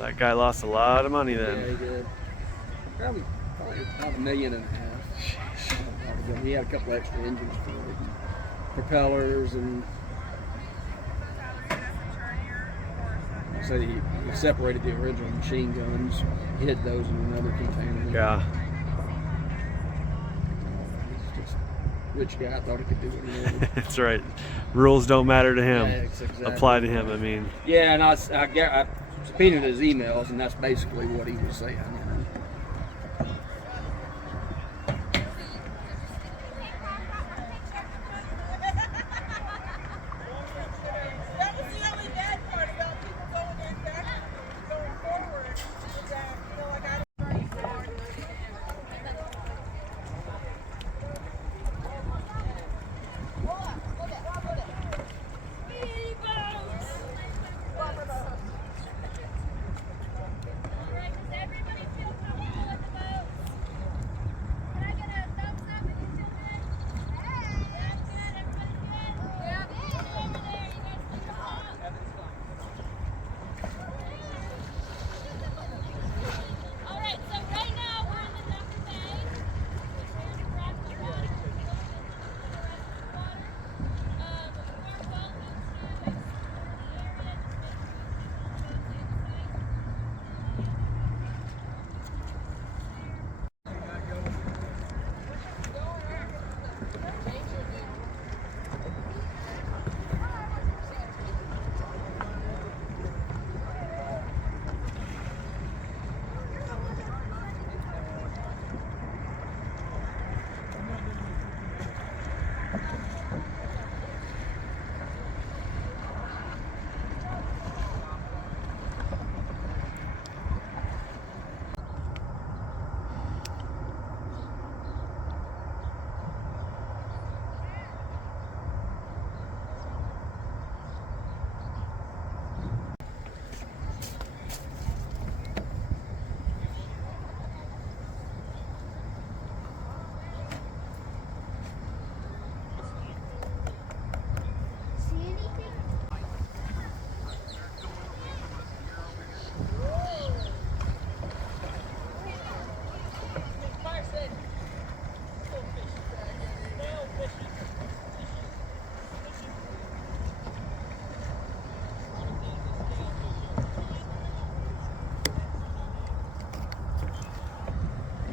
That guy lost a lot of money then. Yeah, he did. Probably about $1.5 million. He had a couple extra engines for it, propellers, and so he separated the original machine guns, hid those in another container. Yeah. He's just a rich guy. I thought he could do what he wanted. That's right. Rules don't matter to him. Yeah, exactly. Apply to him, I mean. Yeah, and I subpoenaed his emails, and that's basically what he was saying.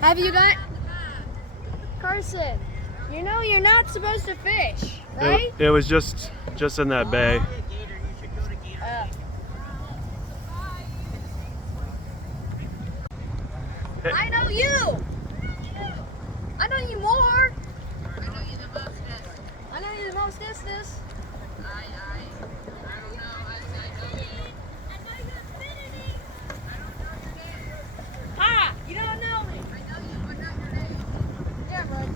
Have you got Carson? You know you're not supposed to fish, right? It was just in that bay. I know you. I know you more. I know you the most. This. Ha! You don't know me. Yeah, bud.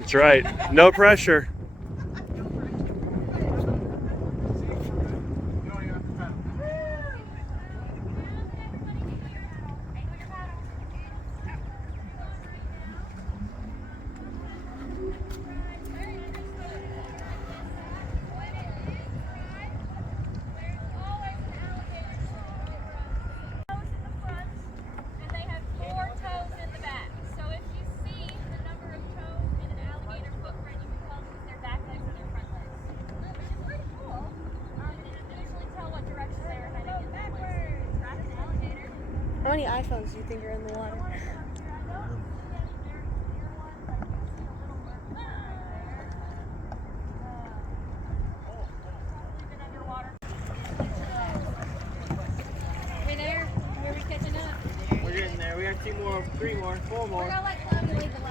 That's right. No pressure. And they have 4 toes in the back. How many iPhones do you think are in the water? We're there. Where are we catching up? We're getting there. We got 2 more, 3 more, 4 more. We're gonna let Chloe lead the way.